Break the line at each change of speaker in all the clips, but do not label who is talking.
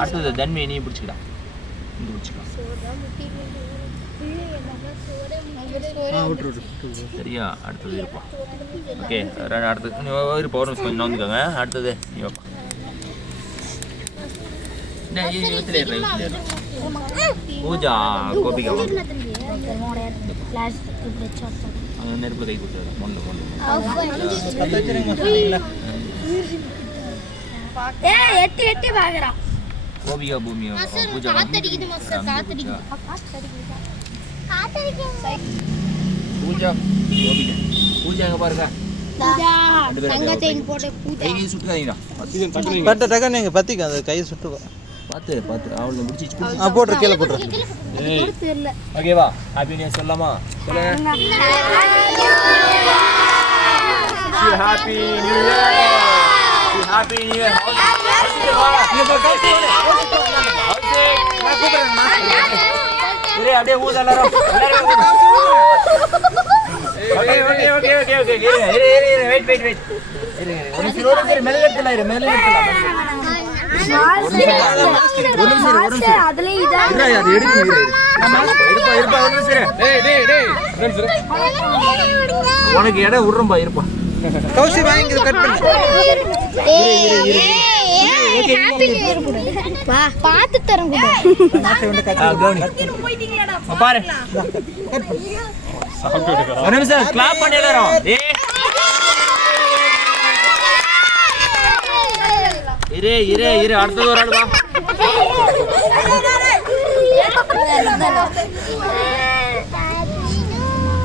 அடுத்தது தன்மை நீ பிடிச்சிக்கிடா. இங்கே பிடிச்சிக்கலாம் சரியா அடுத்தது இருப்பா. ஓகே அடுத்தது நீ இருப்பா ஒரு கொஞ்சம் வந்துக்கோங்க அடுத்தது நீ வாப்பா. பூஜா கோபிகா. நெருப்பு கை கொடுத்தாரு.
எட்டி எட்டி பாக்குறான்
ஓவியா பூமி பூஜா பூஜா ஓவியா பூஜா எங்க பாருங்க.
போட்டு
கீழே போட்டுரு.
ஓகேவா அப்படின்னு சொல்லாமா சொல்லுங்க. happy ஹாப்பி நியூ இயர் இரு அப்படியே ஊது எல்லாரும் okay okay okay okay okay இரு இரு இரு வெயிட் வெயிட் வெயிட் இரு இரு ஒரு சிறு ஒரு சிறு மெல்ல எடுத்துலாம் இரு மெல்ல எடுத்துலாம் உனக்கு இடம் விடுறோம்பா இருப்பா.
கௌசி வாங்கி கட் பண்ணு.
பார்த்து.
ஆ, பாரு ஒரு நிமிஷம் கிளாப் பண்ணி எல்லாரும் ஏய் இரு இரு இரு அடுத்தது ஒரு ஆள் வா.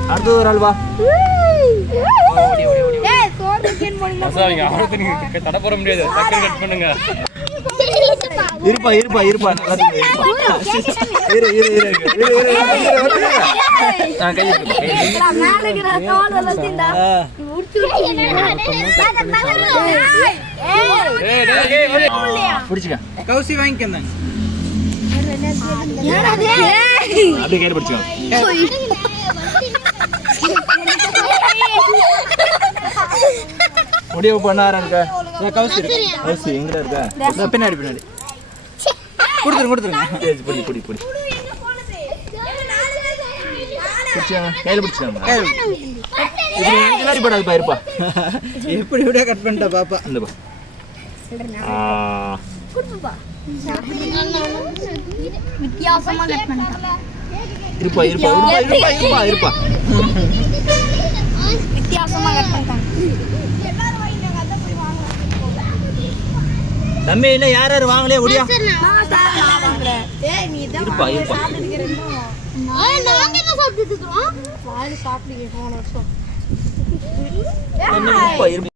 அடுத்தது ஒரு ஆள் வா
பேசாதீங்க அவனுக்கு
தடை போட முடியாது. டக்குனு கட் பண்ணுங்க.
இருப்பா இருப்பா இருப்பா இரு இரு இரு
கௌசி வாங்கிக்கந்தாங்க
அப்படியே கையில் பிடிச்சுக்கோ. முடிவு
பண்ணாருங்க கவுசி
கவுசி எங்க இருக்க
பின்னாடி பின்னாடி கொடுத்துருங்க கொடுத்துருங்க
பிடி பிடி பிடி கையில் பிடிச்சாங்க
கையில்
போடாது பாருப்பா
எப்படி கட் பண்ணிட்டா பாப்பா
அந்த பா இருப்பா இருப்பா இருப்பா இருப்பா இருப்பா தம்பி இன்னும் யார் யார் வாங்கலையே? ஒடியா. இருப்பா இருப்பா.
சாப்பிட்டு